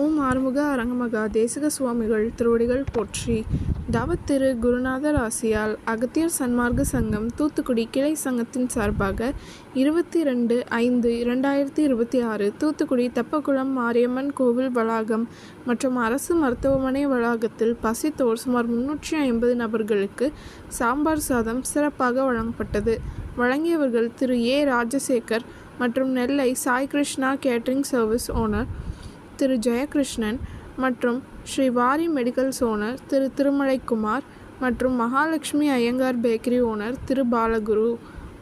ஓம் ஆறுமுக அரங்கமகா தேசிக சுவாமிகள் திருவடிகள் போற்றி. தவத்திரு குருநாதர் ஆசியால் அகத்தியர் சன்மார்க்க சங்கம் தூத்துக்குடி கிளை சங்கத்தின் சார்பாக 22/5/2026 தூத்துக்குடி தெப்பக்குளம் மாரியம்மன் கோவில் வளாகம் மற்றும் அரசு மருத்துவமனை வளாகத்தில் பசித்தோர் சுமார் 350 நபர்களுக்கு சாம்பார் சாதம் சிறப்பாக வழங்கப்பட்டது. வழங்கியவர்கள் திரு ஏ. ராஜசேகர் மற்றும் Nellai Sai Krishna catering service owner Thiru Jayakrishnan மற்றும் ஸ்ரீ வாரி மெடிக்கல்ஸ் ஓனர் திரு திருமலைக்குமார் மற்றும் மகாலட்சுமி ஐயங்கார் பேக்கரி ஓனர் திரு பாலகுரு.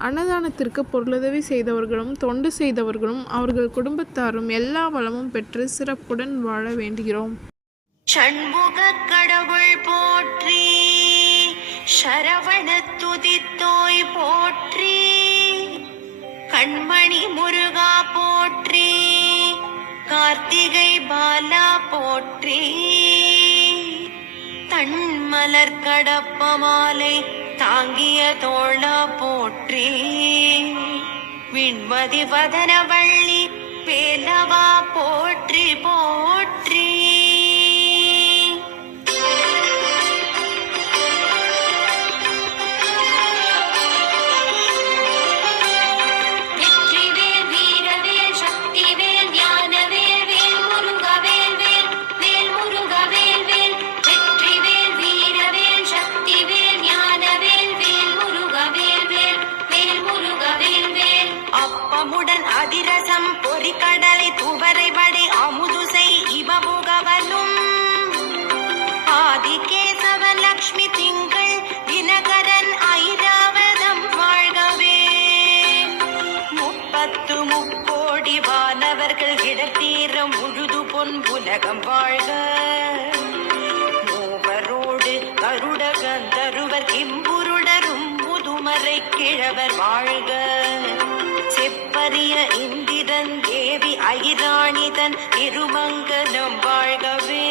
அன்னதானத்திற்கு பொருளுதவி செய்தவர்களும் தொண்டு செய்தவர்களும் அவர்கள் குடும்பத்தாரும் எல்லா வளமும் பெற்று சிறப்புடன் வாழ வேண்டுகிறோம். சண்முக கடவுள் போற்றி, சரவண துதித்தோய் போற்றி, கண்மணி முருகா போற்றி, கார்த்திகை பாலா போற்றி, தன்மலர் கடப்ப மாலை தாங்கிய தோளா போற்றி, விண்மதி வதனவள்ளி வேலவா போற்றி போற்றி. அப்பமுடன் அதிரசம் பொறிக்கடலை துவரை வடை அமுதுசை இவமுகவனும் ஆதிகேசவ லக்ஷ்மி திங்கள் தினகரன் ஐராவதம் வாழ்கவே. 30 வானவர்கள் இடத்தீரம் முழுது பொன் உலகம் வாழ்க. மூவரோடு கருட கந்தருவர் கிம்புருடரும் முதுமறை கிழவர் வாழ்க. செப்பரிய இந்திரன் தேவி ஐராணிதன் திருமங்கலம் வாழ்கவே.